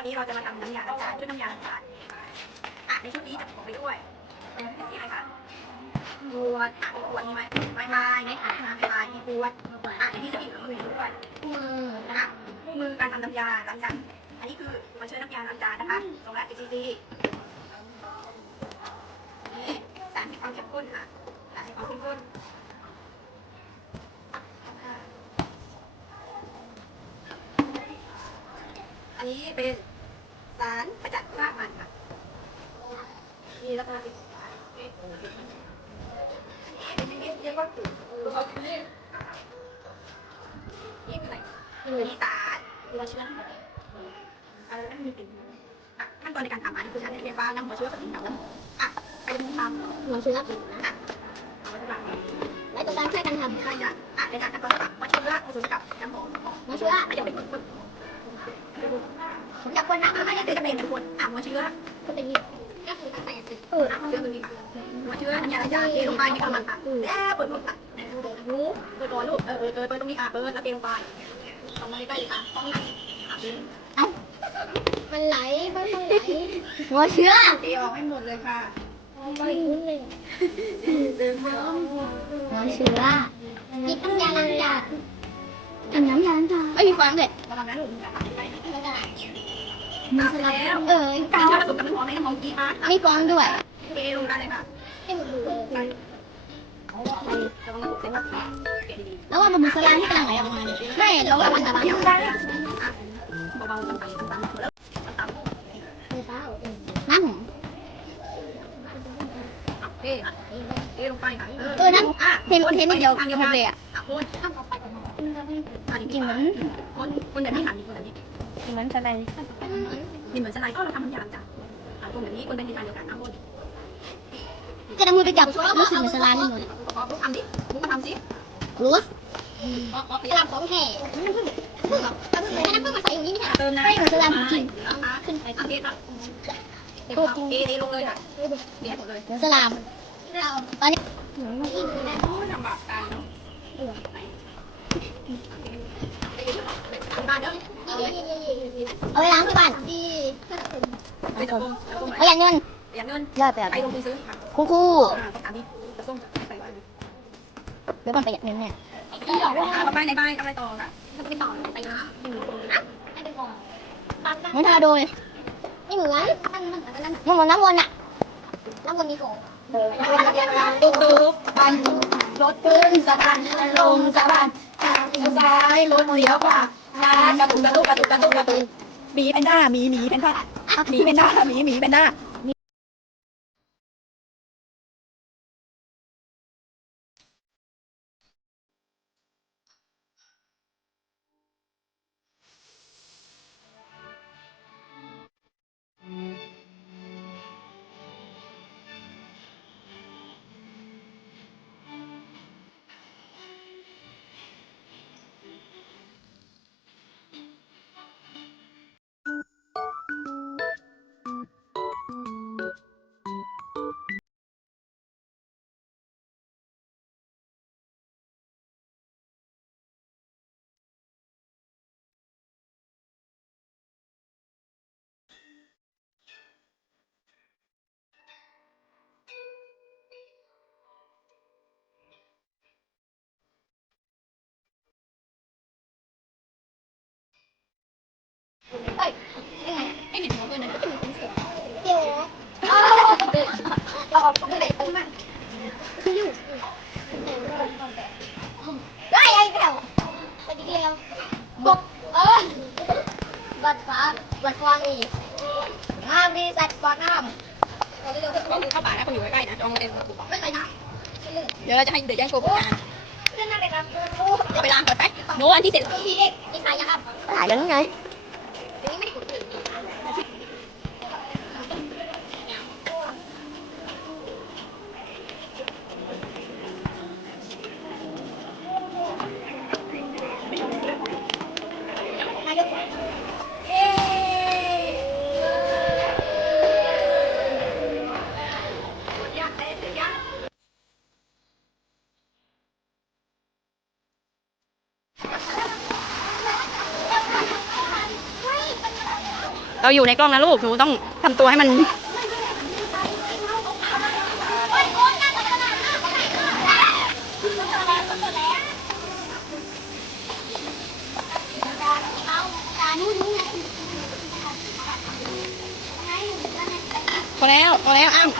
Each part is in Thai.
ันนี้เราจะมาทำน้ำยาล้างจานชุดน้ำยาล้างจานอะในชุดนี้จะประกอบไปด้วยเป็นสีอะไรคะขวดอะขวดมีไหมไม่ไม่ไม่ค่ะไม่ไม่มีขวดอะอันนี้จะมีเครื่องมือด้วยมือนะคะคู่มือการทำน้ำยาล้างจานอันนี้คือมาช่วยน้ำยาล้างจานนะคะตรงละซีซีนี่สารมีความเข้มข้นค่ะสารมีความเข้มข้นอันนี้เป็นารประจักษ์รามันค่ะมีราคาสิบบาทนี่เรียกว่าปุ๋ยเขาคือนี่คืออะไรมีสารมีเชื้ออะไรนั่นมีเป็นอะขั้นตอนในการทำอันนี้คือฉันเรียกว่าน้ำหัวเชื้อกับน้ำน้ำอะไปดูตามหัวเชื้ออะเอาไว้ที่หลังและตัวการช่วยกันทำใช่จ้ะอะในการขั้นตอนต่างหัวเชื้อหัวเชื้อกับน้ำหอม หัวเชื้อ ไม่จะเป็นคน ผมจะควร ทำอ่จะเป็นคนอะหัวเชื้อก็เป็นก็คือตั้งแต่สิเออเชื้อคือมีค่ะหัวเชื้อน้ำยาล้างจานเทลงไปมีความมันค่ะแล้เปิดหมดค่ะรู้เปิดก่อนลูกเออเออเออเปิดตรงนี้ค่ะเปิดแล้วเทลงไปทำมาใกล้ๆค่ะต้องนี่เอ้ามันไหลค่อยๆไหลหัวเชื้อเทออกให้หมดเลยค่ะไปคุ้นเลยหัวเชื้อกินน้ำยาล้างจานทำน้ำยาล้างจานไม่มีฟองเลยระวังนะลูกจะตัดไปแล้วก็ตัดแล้วเออเกาเกาผสมกับน้ำหอมในน้ำหอมกีมาร์มีฟองด้วยเทลงได้เลยค่ะให้หมดเลยแล้วว่าบะหมี่สลามที่กำลังไหลออกมาเนี่ยไม่เราว่ามันสลางเบาๆต่ำๆแล้วต่ำน้ำหอมเทเทลงไปค่ะเออน้ำอะเทมเทมนิดเดียวเดียวหมดเลยอะ อะคนอะจริงๆเหมือนคนคนแบบนี้ค่ะคนแบบนี้เหมือนสไลด์นี่เหมือนสไลด์ก็เราทำมันยางจ้ะอะคนแบบนี้คนเป็นทางเดียวกันอะคนจะนำมือไปจับรู้สึกเหมือนสไลด์หมดมุกทำดิมุกมาทำสิรู้อ๋ออ๋อสลามของแท้น้ำผึ้งน้ำผึ้งมาใส่อย่างนี้ไม่ใช่เติมน้ำไม่เหมือนสลามจริงขึ้นไปทำเทสอะเทเทลงเลยค่ะเทหมดเลยสลามตอนนี้ลำบากการ เนาะทำบ้านเด้อเอาไปล้างที่บ้านไปตะกงตะกงเอาอย่างเงินอย่างเงินยอดแบบไปลงทุนซื้อค่ะคู่คู่ต้องถามดิตะกงใส่ไว้เดี๋ยวมันประหยัดเงินเนี่ยเอาไปในบ้านทำอะไรต่อค่ะไม่ต่อไปนะเหมือนทาโดยไม่เหมือนมันเหมือนน้ำวนอะน้ำวนมีโขตุ๊กตุ๊กบันรถขึ้นสะพานลงสะพาน ซ้ายรถเลี้ยวขวากระตุกกระตุกกระตุกกระตุกกระตุกหมีเป็นด้าหมีหมีเป็นด้าหมีเป็นด้าหมีหมีเป็นด้า ไปไหนตรงนั้นได้ไอ้เดียวไปดีเดียวบกเออบัดฟ้าบัดฟ้านี่ห้ามดีสัตว์กว่าน้ำเราจะเดินเข้าป่านะคนอยู่ใกล้ๆนะจองเต็มไม่ไปนะเดี๋ยวเราจะให้เดี๋ยวแย่งโชว์ผลงานเรื่องอะไรครับโอ้เอาไปล้างก่อนไปโน้อันที่เสร็จพี่เอกนี่ใครครับถ่ายแล้วไง เราอยู่ในกล้องนะลูกหนูต้องทำตัวให้มันพอแล้วพอแล้วอ้าว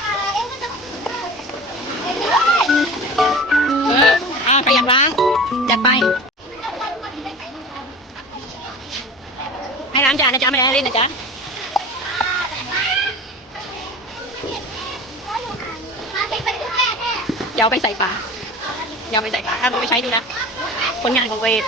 เอ้าวขยับล้าง จัดไป ให้ล้างจานนะจ๊ะไม่ได้ให้เล่นนะจ๊ะ อย่าเอาไปใส่ปลาอย่าเอาไปใส่ปลาถ้าไม่ใช้ดีนะ ผลงานของเวท